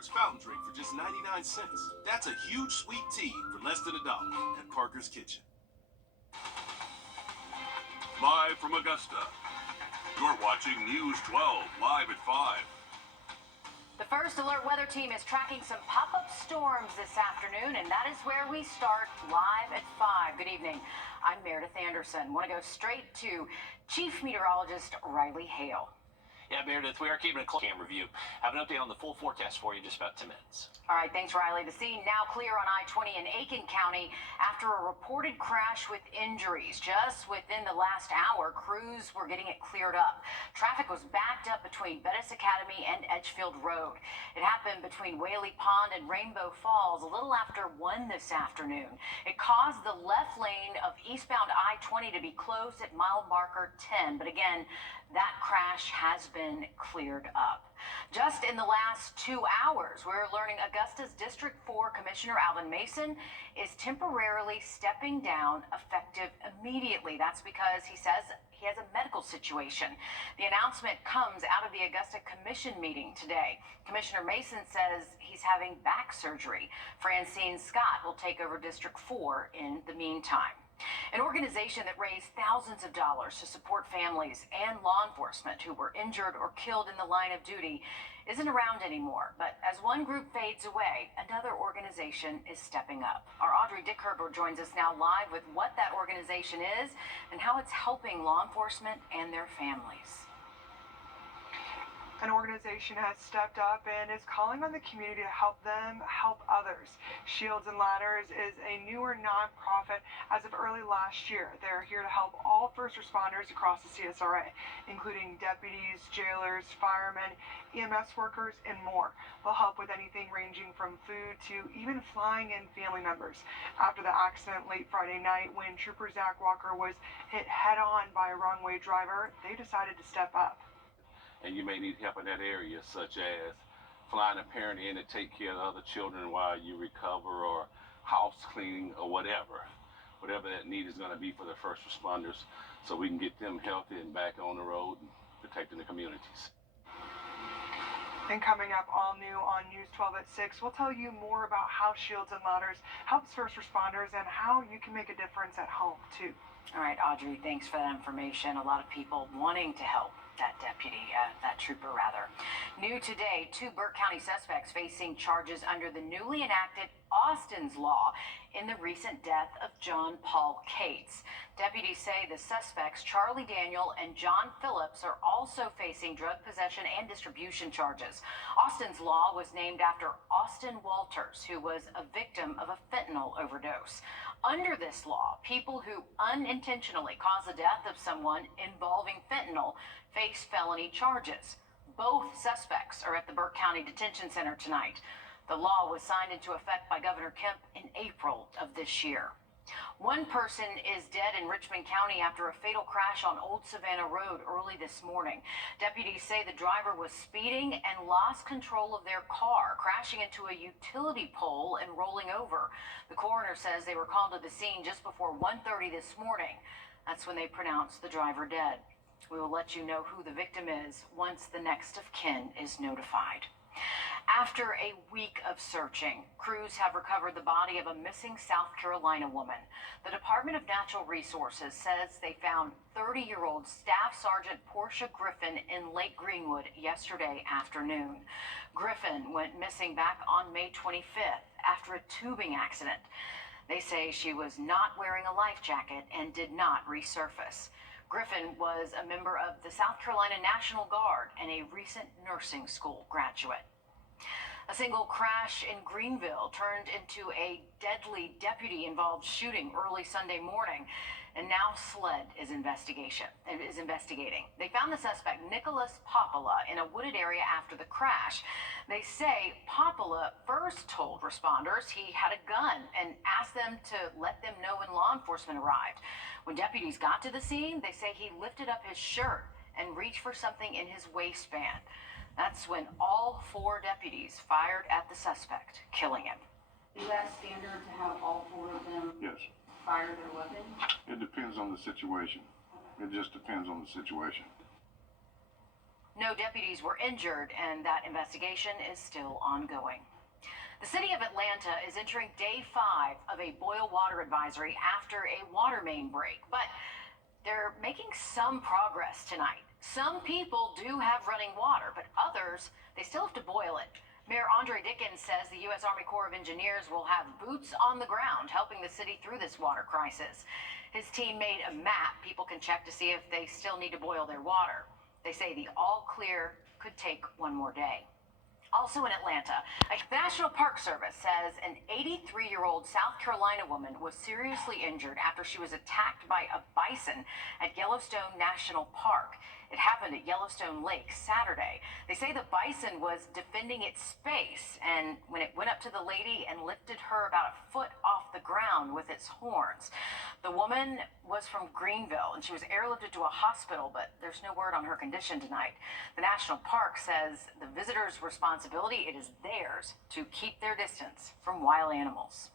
large fountain drink for just 99 cents. That's a huge sweet tea for less than $1 at Parker's Kitchen. Live from Augusta, you're watching News 12 live at 5. The First Alert Weather Team is tracking some pop-up storms this afternoon, and that is where we start live at 5. Good evening. I'm Meredith Anderson. Want to go straight to Chief Meteorologist Riley Hale. Yeah, Meredith, we are keeping a close camera view. Have an update on the full forecast for you in just about 10 minutes. All right, thanks, Riley. The scene now clear on I-20 in Aiken County after a reported crash with injuries. Just within the last hour, crews were getting it cleared up. Traffic was backed up between Bettis Academy and Edgefield Road. It happened between Whaley Pond and Rainbow Falls a little after 1 this afternoon. It caused the left lane of eastbound I-20 to be closed at mile marker 10. But again, that crash has been cleared up. Just in the last 2 hours, we're learning Augusta's District 4 Commissioner Alvin Mason is temporarily stepping down effective immediately. That's because he says he has a medical situation. The announcement comes out of the Augusta Commission meeting today. Commissioner Mason says he's having back surgery. Francine Scott will take over District 4 in the meantime. An organization that raised thousands of dollars to support families and law enforcement who were injured or killed in the line of duty isn't around anymore. But as one group fades away, another organization is stepping up. Our Audrey Dickherber joins us now live with what that organization is and how it's helping law enforcement and their families. An organization has stepped up and is calling on the community to help them help others. Shields and Ladders is a newer nonprofit as of early last year. They're here to help all first responders across the CSRA, including deputies, jailers, firemen, EMS workers, and more. They'll help with anything ranging from food to even flying in family members. After the accident late Friday night when Trooper Zach Walker was hit head-on by a wrong-way driver, they decided to step up. And you may need help in that area, such as flying a parent in to take care of the other children while you recover, or house cleaning, or whatever that need is going to be for the first responders, so we can get them healthy and back on the road and protecting the communities. And coming up all new on News 12 at 6, we'll tell you more about how Shields and Ladders helps first responders and how you can make a difference at home, too. All right, Audrey, thanks for that information. A lot of people wanting to help that trooper. New today, 2 Burke County suspects facing charges under the newly enacted Austin's Law in the recent death of John Paul Cates. Deputies say the suspects, Charlie Daniel and John Phillips, are also facing drug possession and distribution charges. Austin's Law was named after Austin Walters, who was a victim of a fentanyl overdose. Under this law, people who unintentionally cause the death of someone involving fentanyl face felony charges. Both suspects are at the Burke County Detention Center tonight. The law was signed into effect by Governor Kemp in April of this year. One person is dead in Richmond County after a fatal crash on Old Savannah Road early this morning. Deputies say the driver was speeding and lost control of their car, crashing into a utility pole and rolling over. The coroner says they were called to the scene just before 1:30 this morning. That's when they pronounced the driver dead. We will let you know who the victim is once the next of kin is notified. After a week of searching, crews have recovered the body of a missing South Carolina woman. The Department of Natural Resources says they found 30-year-old Staff Sergeant Portia Griffin in Lake Greenwood yesterday afternoon. Griffin went missing back on May 25th after a tubing accident. They say she was not wearing a life jacket and did not resurface. Griffin was a member of the South Carolina National Guard and a recent nursing school graduate. A single crash in Greenville turned into a deadly deputy-involved shooting early Sunday morning, and now SLED is investigating. They found the suspect, Nicholas Popola, in a wooded area after the crash. They say Popola first told responders he had a gun and asked them to let them know when law enforcement arrived. When deputies got to the scene, they say he lifted up his shirt and reached for something in his waistband. That's when all 4 deputies fired at the suspect, killing him. Is that standard to have all 4 of them Yes. fire their weapon? It depends on the situation. It just depends on the situation. No deputies were injured, and that investigation is still ongoing. The city of Atlanta is entering day 5 of a boil water advisory after a water main break, but they're making some progress tonight. Some people do have running water, but others, they still have to boil it. Mayor Andre Dickens says the U.S. Army Corps of Engineers will have boots on the ground helping the city through this water crisis. His team made a map people can check to see if they still need to boil their water. They say the all clear could take one more day. Also in Atlanta, a National Park Service says an 83-year-old South Carolina woman was seriously injured after she was attacked by a bison at Yellowstone National Park. It happened at Yellowstone Lake Saturday. They say the bison was defending its space, and when it went up to the lady and lifted her about a foot off the ground with its horns. The woman was from Greenville, and she was airlifted to a hospital, but there's no word on her condition tonight. The National Park says the visitor's responsibility, it is theirs to keep their distance from wild animals.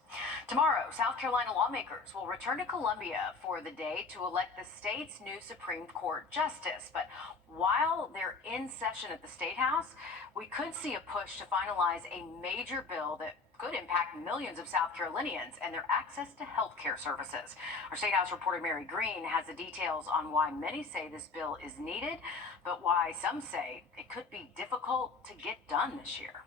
Tomorrow, South Carolina lawmakers will return to Columbia for the day to elect the state's new Supreme Court justice. But while they're in session at the State House, we could see a push to finalize a major bill that could impact millions of South Carolinians and their access to health care services. Our State House reporter Mary Green has the details on why many say this bill is needed, but why some say it could be difficult to get done this year.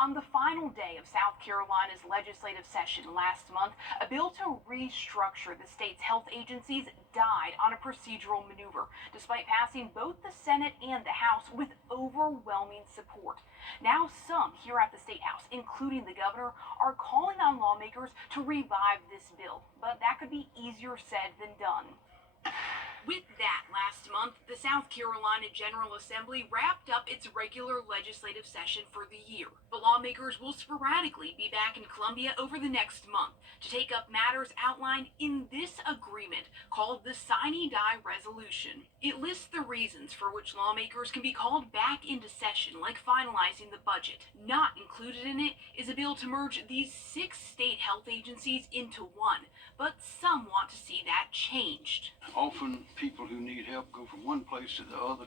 On the final day of South Carolina's legislative session last month, a bill to restructure the state's health agencies died on a procedural maneuver, despite passing both the Senate and the House with overwhelming support. Now some here at the State House, including the governor, are calling on lawmakers to revive this bill, but that could be easier said than done. With that, last month, the South Carolina General Assembly wrapped up its regular legislative session for the year. But lawmakers will sporadically be back in Columbia over the next month to take up matters outlined in this agreement called the Sine Die Resolution. It lists the reasons for which lawmakers can be called back into session, like finalizing the budget. Not included in it is a bill to merge these 6 state health agencies into one, but some want to see that changed. Often people who need help go from one place to the other,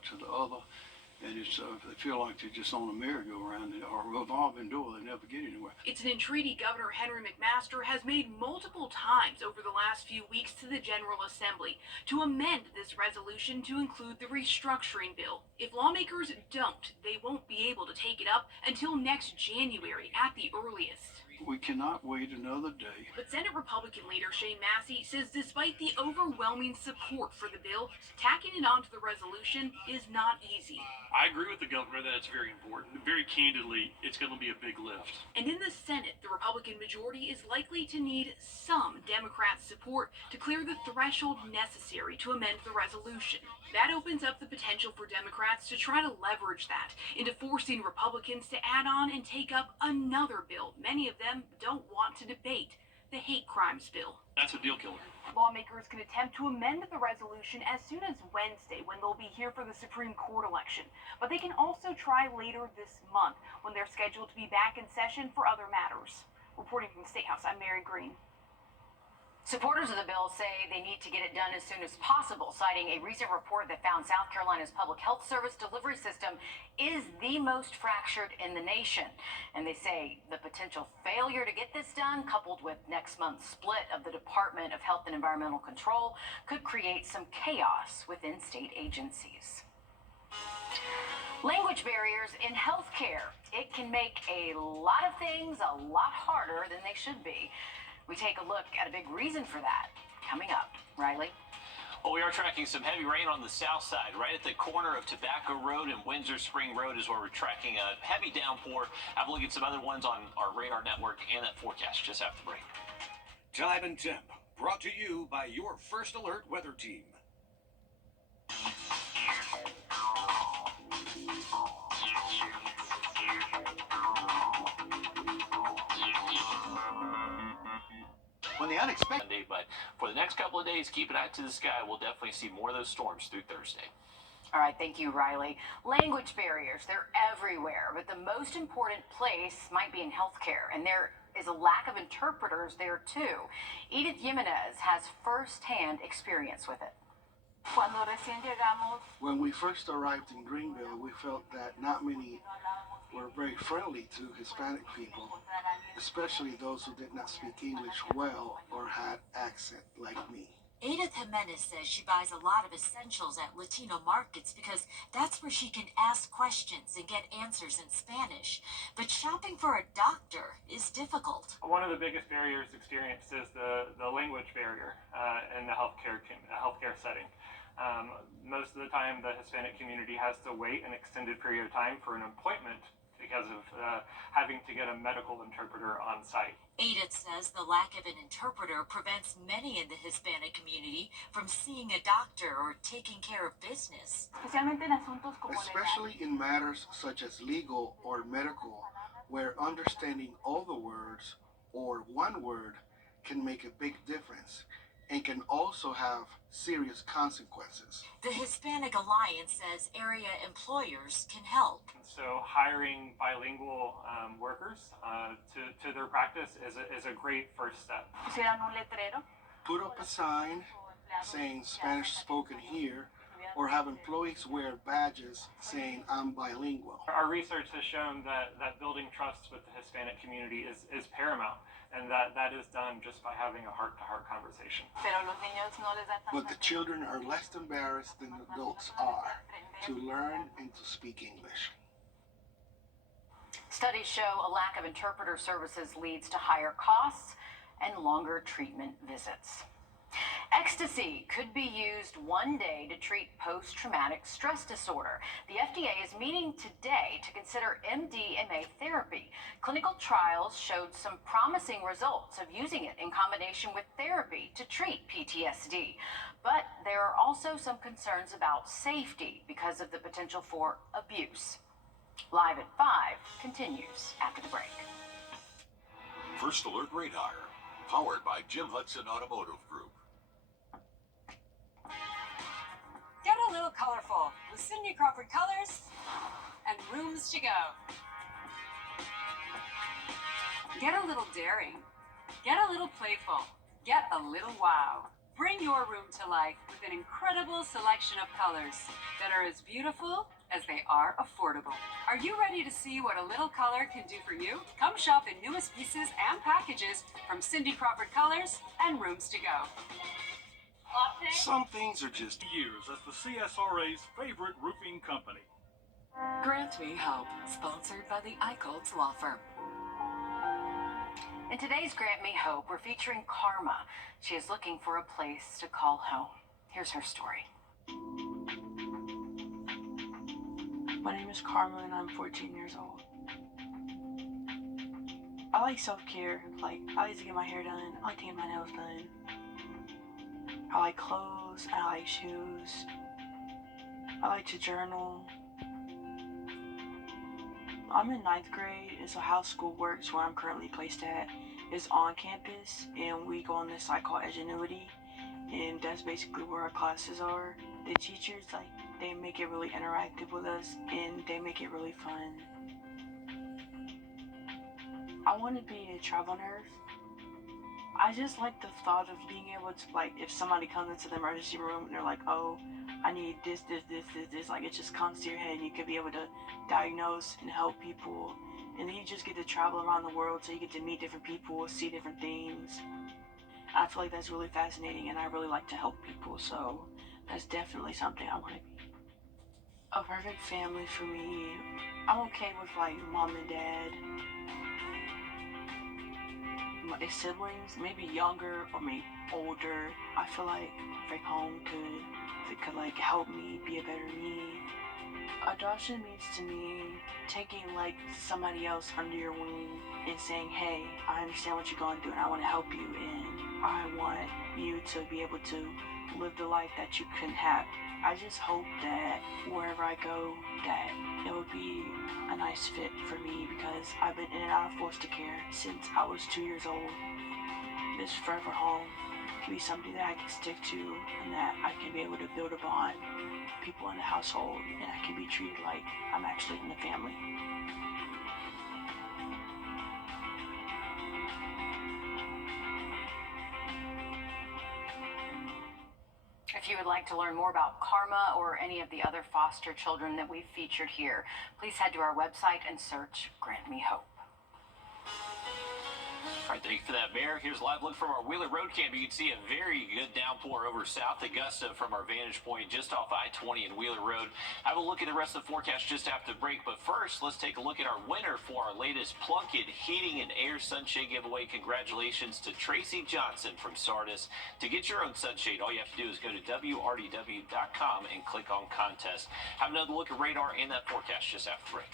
and it's they feel like they're just on a merry-go-round or a revolving door. They never get anywhere. It's an entreaty Governor Henry McMaster has made multiple times over the last few weeks to the General Assembly to amend this resolution to include the restructuring bill. If lawmakers don't, they won't be able to take it up until next January at the earliest. We cannot wait another day. But Senate Republican leader Shane Massey says despite the overwhelming support for the bill, tacking it onto the resolution is not easy. I agree with the governor that it's very important. Very candidly, it's going to be a big lift. And in the Senate, the Republican majority is likely to need some Democrat support to clear the threshold necessary to amend the resolution. That opens up the potential for Democrats to try to leverage that into forcing Republicans to add on and take up another bill many of them don't want to debate, the hate crimes bill. That's a deal killer. Lawmakers can attempt to amend the resolution as soon as Wednesday when they'll be here for the Supreme Court election. But they can also try later this month when they're scheduled to be back in session for other matters. Reporting from the State House, I'm Mary Green. Supporters of the bill say they need to get it done as soon as possible, citing a recent report that found South Carolina's public health service delivery system is the most fractured in the nation. And they say the potential failure to get this done, coupled with next month's split of the Department of Health and Environmental Control, could create some chaos within state agencies. Language barriers in healthcare. It can make a lot of things a lot harder than they should be. We take a look at a big reason for that coming up. Riley? Well, we are tracking some heavy rain on the south side, right at the corner of Tobacco Road and Windsor Spring Road is where we're tracking a heavy downpour. Have a look at some other ones on our radar network and that forecast just after the break. Time and temp, brought to you by your First Alert weather team. When the unexpected. Monday, but for the next couple of days, keep an eye to the sky. We'll definitely see more of those storms through Thursday. All right, thank you, Riley. Language barriers, they're everywhere, but the most important place might be in healthcare, and there is a lack of interpreters there too. Edith Jimenez has firsthand experience with it. Cuando recién llegamos, When we first arrived in Greenville, we felt that not many were very friendly to Hispanic people, especially those who did not speak English well or had accent like me. Edith Jimenez says she buys a lot of essentials at Latino markets because that's where she can ask questions and get answers in Spanish. But shopping for a doctor is difficult. One of the biggest barriers experienced is the language barrier in the healthcare setting. Most of the time, the Hispanic community has to wait an extended period of time for an appointment because of having to get a medical interpreter on site. Edith says the lack of an interpreter prevents many in the Hispanic community from seeing a doctor or taking care of business. Especially in matters such as legal or medical, where understanding all the words or one word can make a big difference and can also have serious consequences. The Hispanic Alliance says area employers can help. So hiring bilingual workers to their practice is a great first step. Put up a sign saying Spanish spoken here, or have employees wear badges saying I'm bilingual. Our research has shown that building trust with the Hispanic community is paramount, and that is done just by having a heart-to-heart conversation. But the children are less embarrassed than adults are to learn and to speak English. Studies show a lack of interpreter services leads to higher costs and longer treatment visits. Ecstasy could be used one day to treat post-traumatic stress disorder. The FDA is meeting today to consider MDMA therapy. Clinical trials showed some promising results of using it in combination with therapy to treat PTSD. But there are also some concerns about safety because of the potential for abuse. Live at 5 continues after the break. First Alert Radar, powered by Jim Hudson Automotive Group. Get a little colorful with Cindy Crawford colors and rooms to go. Get a little daring. Get a little playful. Get a little wow. Bring your room to life with an incredible selection of colors that are as beautiful as they are affordable. Are you ready to see what a little color can do for you? Come shop in newest pieces and packages from Cindy Crawford Colors and Rooms to Go. Some things are just Years as the CSRA's favorite roofing company. Grant Me Hope, sponsored by the Eichholz Law Firm. In today's Grant Me Hope, we're featuring Karma. She is looking for a place to call home. Here's her story. My name is Karma and I'm 14 years old. I like self-care. I like to get my hair done. I like to get my nails done. I like clothes. I like shoes. I like to journal. I'm in 9th grade, and so how school works, where I'm currently placed at, is on campus, and we go on this site called Ingenuity, and that's basically where our classes are. The teachers, they make it really interactive with us, and they make it really fun. I want to be a travel nurse. I just like the thought of being able to, if somebody comes into the emergency room and they're like, oh, I need this, it just comes to your head, and you can be able to diagnose and help people. And then you just get to travel around the world, so you get to meet different people, see different things. I feel like that's really fascinating, and I really like to help people, so that's definitely something I want to be. A perfect family for me, I'm okay with mom and dad. My siblings, maybe younger or maybe older. I feel like a perfect home could help me be a better me. Adoption means to me taking somebody else under your wing and saying, hey, I understand what you're going through and I want to help you, and I want you to be able to live the life that you couldn't have. I just hope that wherever I go, that it would be a nice fit for me, because I've been in and out of foster care since I was 2 years old. This forever home can be something that I can stick to, and that I can be able to build upon people in the household, and I can be treated like I'm actually in the family. If you would like to learn more about Karma or any of the other foster children that we've featured here, please head to our website and search Grant Me Hope. All right, thank you for that, Mayor. Here's a live look from our Wheeler Road Camp. You can see a very good downpour over South Augusta from our vantage point just off I-20 and Wheeler Road. Have a look at the rest of the forecast just after the break. But first, let's take a look at our winner for our latest Plunkett Heating and Air Sunshade giveaway. Congratulations to Tracy Johnson from Sardis. To get your own sunshade, all you have to do is go to wrdw.com and click on contest. Have another look at radar and that forecast just after the break.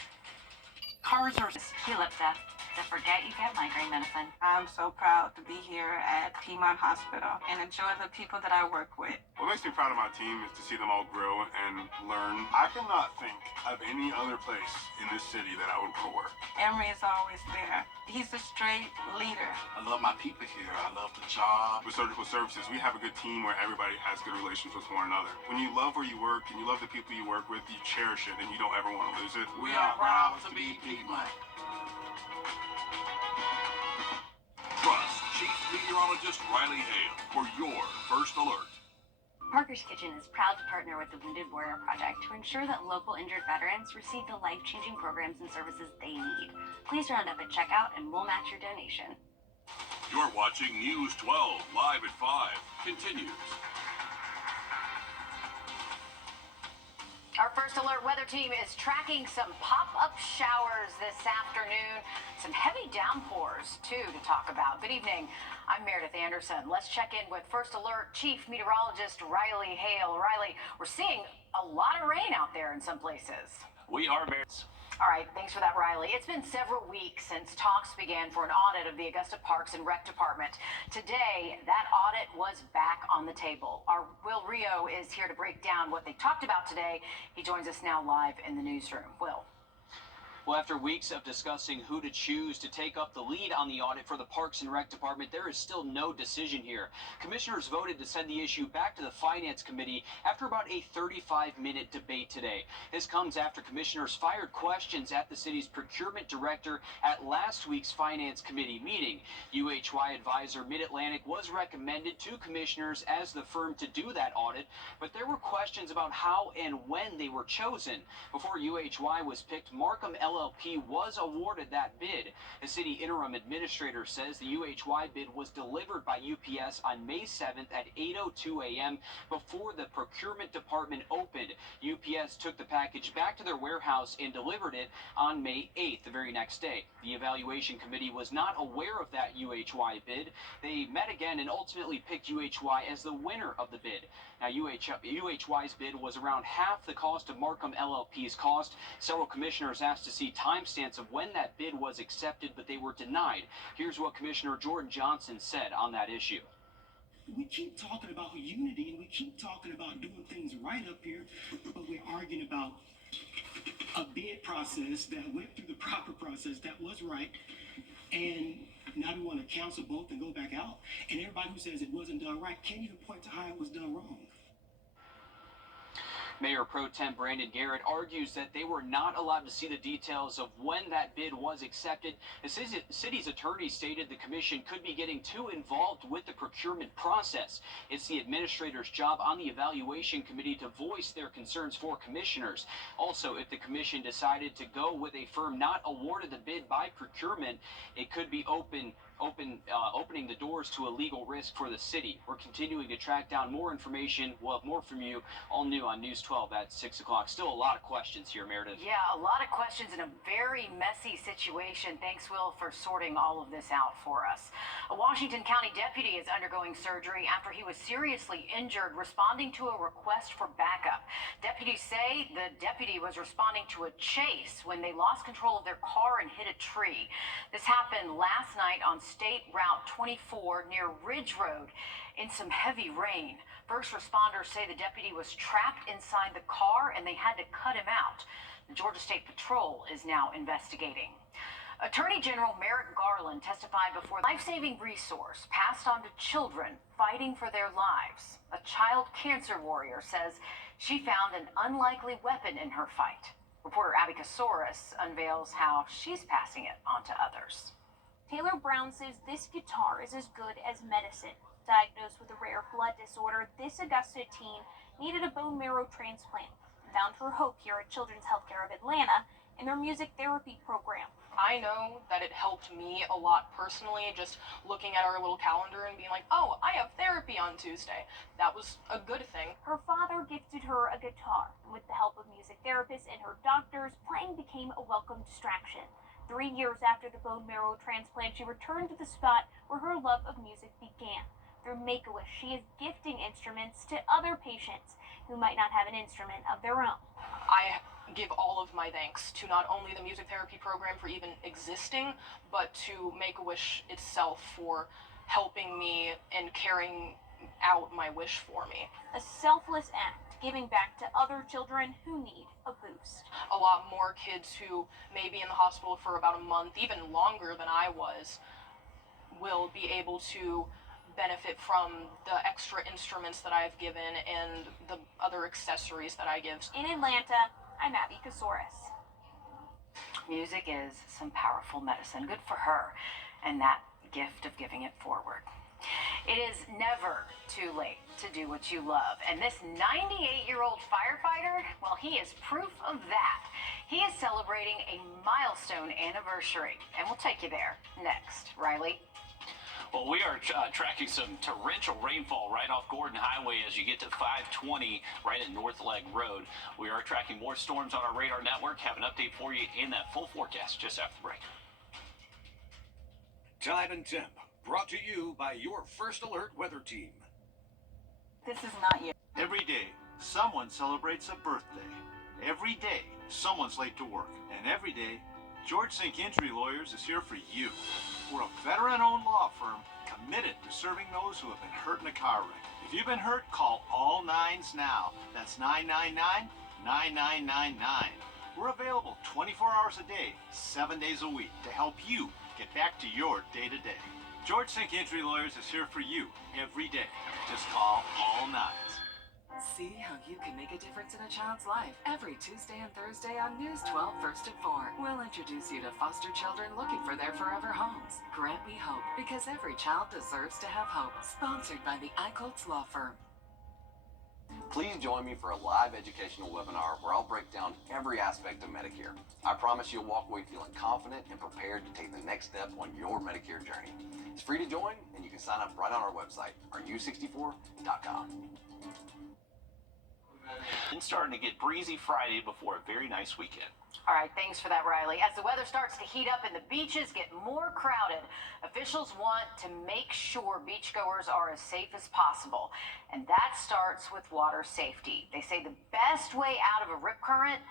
Cars are Helipsa. Don't forget you get migraine medicine. I'm so proud to be here at Piedmont Hospital and enjoy the people that I work with. What makes me proud of my team is to see them all grow and learn. I cannot think of any other place in this city that I would want to work. Emery is always there. He's a straight leader. I love my people here. I love the job. With Surgical Services, we have a good team where everybody has good relations with one another. When you love where you work and you love the people you work with, you cherish it and you don't ever want to lose it. We are proud to be Piedmont. Trust Chief Meteorologist Riley Hale for your first alert. Parker's Kitchen is proud to partner with the Wounded Warrior Project to ensure that local injured veterans receive the life-changing programs and services they need. Please round up at checkout and we'll match your donation. You're watching News 12 live at 5. Continues. Our first alert weather team is tracking some pop-up showers this afternoon. Some heavy downpours, too, to talk about. Good evening. I'm Meredith Anderson. Let's check in with First Alert Chief Meteorologist Riley Hale. Riley, we're seeing a lot of rain out there in some places. We are, Meredith. All right, thanks for that, Riley. It's been several weeks since talks began for an audit of the Augusta Parks and Rec Department. Today, that audit was back on the table. Our Will Rio is here to break down what they talked about today. He joins us now live in the newsroom. Will. Well, after weeks of discussing who to choose to take up the lead on the audit for the Parks and Rec Department, there is still no decision here. Commissioners voted to send the issue back to the Finance Committee after about a 35-minute debate today. This comes after commissioners fired questions at the city's procurement director at last week's Finance Committee meeting. UHY advisor Mid-Atlantic was recommended to commissioners as the firm to do that audit, but there were questions about how and when they were chosen. Before UHY was picked, Markham LLP was awarded that bid. The city interim administrator says the UHY bid was delivered by UPS on May 7th at 8:02 a.m. before the procurement department opened. UPS took the package back to their warehouse and delivered it on May 8th, the very next day. The evaluation committee was not aware of that UHY bid. They met again and ultimately picked UHY as the winner of the bid. Now, UHY's bid was around half the cost of Markham LLP's cost. Several commissioners asked to see timestamps of when that bid was accepted, but they were denied. Here's what Commissioner Jordan Johnson said on that issue. We keep talking about unity and we keep talking about doing things right up here, but we're arguing about a bid process that went through the proper process that was right, and now we want to cancel both and go back out, and everybody who says it wasn't done right can't even point to how it was done wrong. Mayor Pro Tem Brandon Garrett argues that they were not allowed to see the details of when that bid was accepted. The city's attorney stated the commission could be getting too involved with the procurement process. It's the administrator's job on the evaluation committee to voice their concerns for commissioners. Also, if the commission decided to go with a firm not awarded the bid by procurement, it could be opening the doors to a legal risk for the city. We're continuing to track down more information. We'll have more from you, all new on News 12 at 6 o'clock. Still a lot of questions here, Meredith. Yeah, a lot of questions in a very messy situation. Thanks, Will, for sorting all of this out for us. A Washington County deputy is undergoing surgery after he was seriously injured responding to a request for backup. Deputies say the deputy was responding to a chase when they lost control of their car and hit a tree. This happened last night on State Route 24 near Ridge Road in some heavy rain. First responders say the deputy was trapped inside the car and they had to cut him out. The Georgia State Patrol is now investigating. Attorney General Merrick Garland testified before a life-saving resource passed on to children fighting for their lives. A child cancer warrior says she found an unlikely weapon in her fight. Reporter Abby Kasoris unveils how she's passing it on to others. Taylor Brown says this guitar is as good as medicine. Diagnosed with a rare blood disorder, this Augusta teen needed a bone marrow transplant and found her hope here at Children's Healthcare of Atlanta in their music therapy program. I know that it helped me a lot personally, just looking at our little calendar and being like, oh, I have therapy on Tuesday. That was a good thing. Her father gifted her a guitar. With the help of music therapists and her doctors, playing became a welcome distraction. 3 years after the bone marrow transplant, she returned to the spot where her love of music began. Through Make-A-Wish, she is gifting instruments to other patients who might not have an instrument of their own. I give all of my thanks to not only the music therapy program for even existing, but to Make-A-Wish itself for helping me and carrying out my wish for me. A selfless act, giving back to other children who need a boost. A lot more kids who may be in the hospital for about a month, even longer than I was, will be able to benefit from the extra instruments that I've given and the other accessories that I give. In Atlanta, I'm Abby Casoris. Music is some powerful medicine. Good for her and that gift of giving it forward. It is never too late to do what you love. And this 98-year-old firefighter, well, he is proof of that. He is celebrating a milestone anniversary. And we'll take you there next. Riley? Well, we are tracking some torrential rainfall right off Gordon Highway as you get to 520 right at North Leg Road. We are tracking more storms on our radar network. Have an update for you in that full forecast just after the break. Time and temp, brought to you by your First Alert weather team. This is not you. Every day, someone celebrates a birthday. Every day, someone's late to work. And every day, George Sink Injury Lawyers is here for you. We're a veteran-owned law firm committed to serving those who have been hurt in a car wreck. If you've been hurt, call all nines now. That's 999-9999. We're available 24 hours a day, 7 days a week to help you get back to your day-to-day. George Sink Injury Lawyers is here for you every day. Just call all nines. See how you can make a difference in a child's life every Tuesday and Thursday on News 12 First at 4. We'll introduce you to foster children looking for their forever homes. Grant me hope, because every child deserves to have hope. Sponsored by the Eichholz Law Firm. Please join me for a live educational webinar where I'll break down every aspect of Medicare. I promise you'll walk away feeling confident and prepared to take the next step on your Medicare journey. It's free to join, and you can sign up right on our website, RU64.com. It's starting to get breezy Friday before a very nice weekend. All right, thanks for that, Riley. As the weather starts to heat up and the beaches get more crowded, officials want to make sure beachgoers are as safe as possible. And that starts with water safety. They say the best way out of a rip current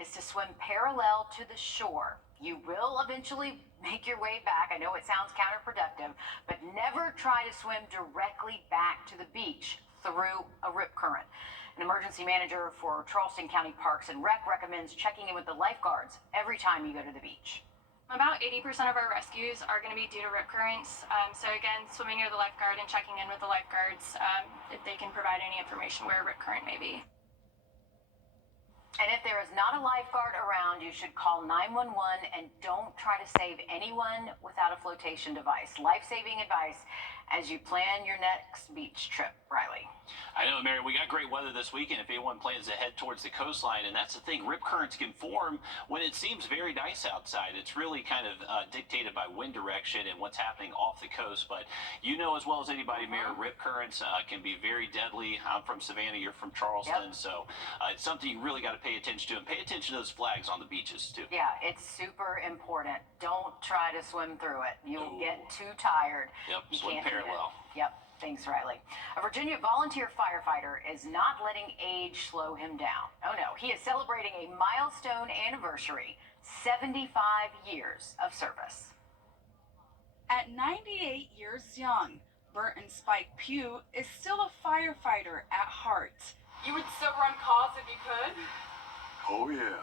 is to swim parallel to the shore. You will eventually make your way back. I know it sounds counterproductive, but never try to swim directly back to the beach through a rip current. An emergency manager for Charleston County Parks and Rec recommends checking in with the lifeguards every time you go to the beach. About 80% of our rescues are going to be due to rip currents. So again, swimming near the lifeguard and checking in with the lifeguards if they can provide any information where a rip current may be. And if there is not a lifeguard around, you should call 911 and don't try to save anyone without a flotation device. Life-saving advice as you plan your next beach trip, Riley. I know, Mary, we got great weather this weekend if anyone plans to head towards the coastline, and that's the thing. Rip currents can form when it seems very nice outside. It's really kind of dictated by wind direction and what's happening off the coast, but you know as well as anybody, Mary, rip currents can be very deadly. I'm from Savannah, you're from Charleston, so it's something you really got to pay attention to, and pay attention to those flags on the beaches, too. Yeah, it's super important. Don't try to swim through it. You'll get too tired. Yep, You swim can't do it. parallel. Yep. Thanks, Riley. A Virginia volunteer firefighter is not letting age slow him down. Oh no, he is celebrating a milestone anniversary, 75 years of service. At 98 years young, Burton Spike Pugh is still a firefighter at heart. You would still run calls if you could? Oh, yeah.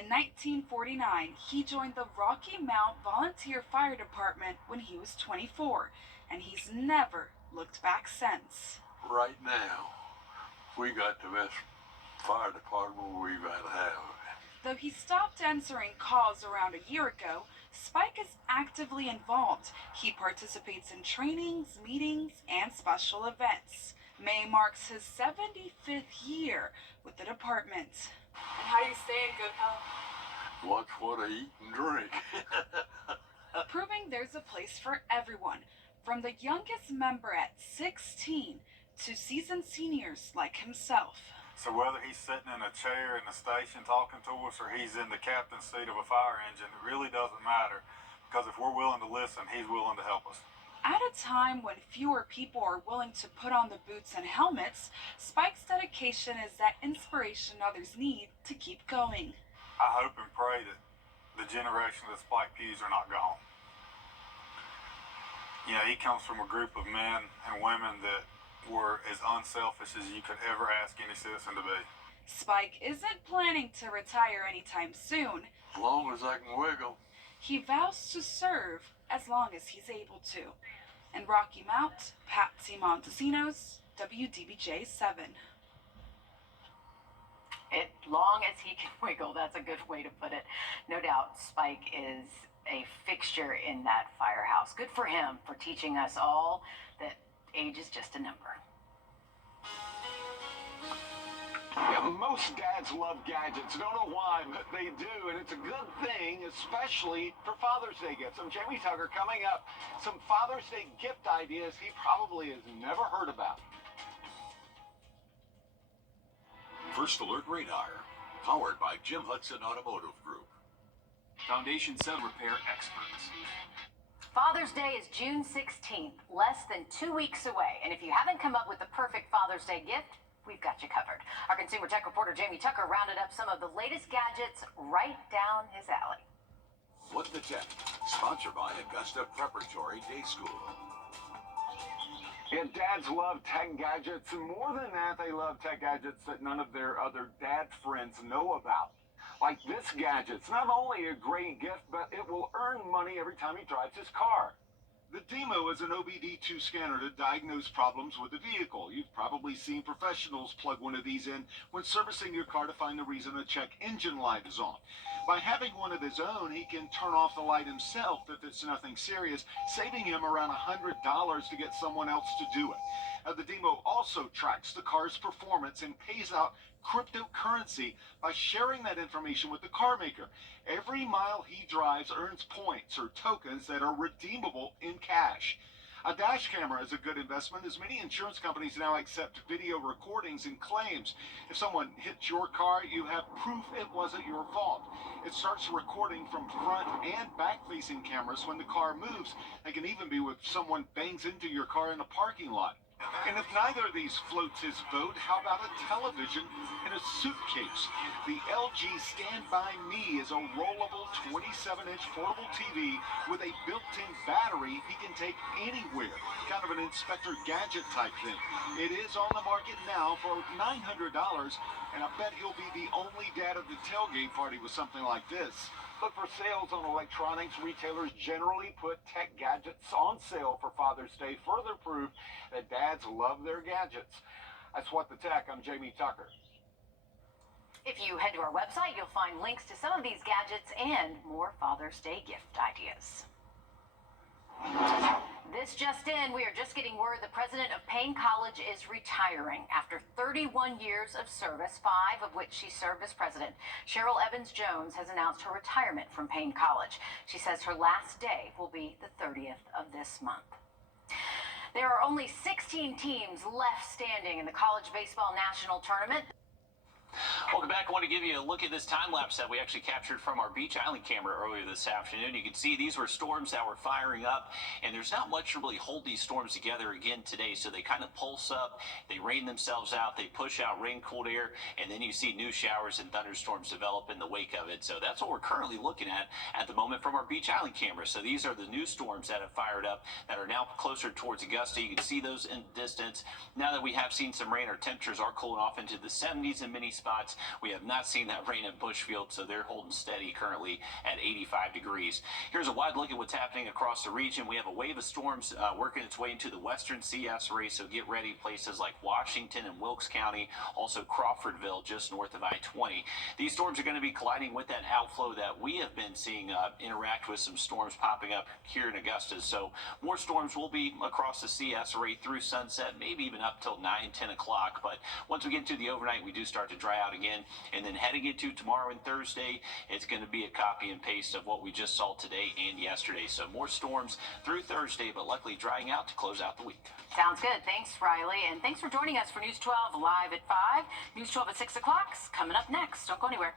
In 1949, he joined the Rocky Mount Volunteer Fire Department when he was 24, and he's never looked back since. Right now, we got the best fire department we've ever had. Though he stopped answering calls around a year ago, Spike is actively involved. He participates in trainings, meetings, and special events. May marks his 75th year with the department. And how do you stay in good health? Watch what I eat and drink. Proving there's a place for everyone, from the youngest member at 16 to seasoned seniors like himself. So whether he's sitting in a chair in the station talking to us or he's in the captain's seat of a fire engine, it really doesn't matter, because if we're willing to listen, he's willing to help us. At a time when fewer people are willing to put on the boots and helmets, Spike's dedication is that inspiration others need to keep going. I hope and pray that the generation of the Spike Pews are not gone. You know, he comes from a group of men and women that were as unselfish as you could ever ask any citizen to be. Spike isn't planning to retire anytime soon. As long as I can wiggle. He vows to serve as long as he's able to. In Rocky Mount, Patsy Montesinos, WDBJ 7. As long as he can wiggle, that's a good way to put it. No doubt Spike is a fixture in that firehouse. Good for him for teaching us all that age is just a number. Yeah, most dads love gadgets. Don't know why, but they do, and it's a good thing, especially for Father's Day gifts. I'm Jamie Tucker. Coming up, some Father's Day gift ideas he probably has never heard about. First Alert Radar, powered by Jim Hudson Automotive Group. Foundation Cell Repair experts. Father's Day is June 16th, less than 2 weeks away. And if you haven't come up with the perfect Father's Day gift, we've got you covered. Our consumer tech reporter Jamie Tucker rounded up some of the latest gadgets right down his alley. What the Tech, sponsored by Augusta Preparatory Day School. Yeah, dads love tech gadgets, and more than that, they love tech gadgets that none of their other dad friends know about. Like this gadget. It's not only a great gift, but it will earn money every time he drives his car. The Demo is an OBD2 scanner to diagnose problems with the vehicle. You've probably seen professionals plug one of these in when servicing your car to find the reason a check engine light is on. By having one of his own, he can turn off the light himself if it's nothing serious, saving him around $100 to get someone else to do it. The Demo also tracks the car's performance and pays out cryptocurrency by sharing that information with the car maker. Every mile he drives earns points or tokens that are redeemable in cash. A dash camera is a good investment, as many insurance companies now accept video recordings and claims. If someone hits your car, you have proof it wasn't your fault. It starts recording from front and back-facing cameras when the car moves. It can even be if someone bangs into your car in a parking lot. And if neither of these floats his boat, how about a television in a suitcase? The LG Stand By Me is a rollable 27-inch portable TV with a built-in battery he can take anywhere. Kind of an Inspector Gadget type thing. It is on the market now for $900, and I bet he'll be the only dad at the tailgate party with something like this. Look for sales on electronics. Retailers generally put tech gadgets on sale for Father's Day. Further proof that dads love their gadgets. That's What the Tech. I'm Jamie Tucker. If you head to our website, you'll find links to some of these gadgets and more Father's Day gift ideas. This just in, we are just getting word the president of Payne College is retiring after 31 years of service, 5 of which she served as president. Cheryl Evans-Jones has announced her retirement from Payne College. She says her last day will be the 30th of this month. There are only 16 teams left standing in the College Baseball National Tournament. Welcome back. I want to give you a look at this time lapse that we actually captured from our Beach Island camera earlier this afternoon. You can see these were storms that were firing up, and there's not much to really hold these storms together again today. So they kind of pulse up, they rain themselves out, they push out rain, cold air, and then you see new showers and thunderstorms develop in the wake of it. So that's what we're currently looking at the moment from our Beach Island camera. So these are the new storms that have fired up that are now closer towards Augusta. You can see those in the distance. Now that we have seen some rain, our temperatures are cooling off into the 70s in many spots. We have not seen that rain at Bushfield, so they're holding steady currently at 85 degrees. Here's a wide look at what's happening across the region. We have a wave of storms working its way into the western CS race, so get ready. Places like Washington and Wilkes County, also Crawfordville, just north of I-20. These storms are going to be colliding with that outflow that we have been seeing interact with some storms popping up here in Augusta. So more storms will be across the CS right through sunset, maybe even up till 9, 10 o'clock. But once we get into the overnight, we do start to dry out again. And then heading into tomorrow and Thursday, it's going to be a copy and paste of what we just saw today and yesterday. So more storms through Thursday, but luckily drying out to close out the week. Sounds good. Thanks, Riley. And thanks for joining us for News 12 live at 5. News 12 at 6 o'clock coming up next. Don't go anywhere.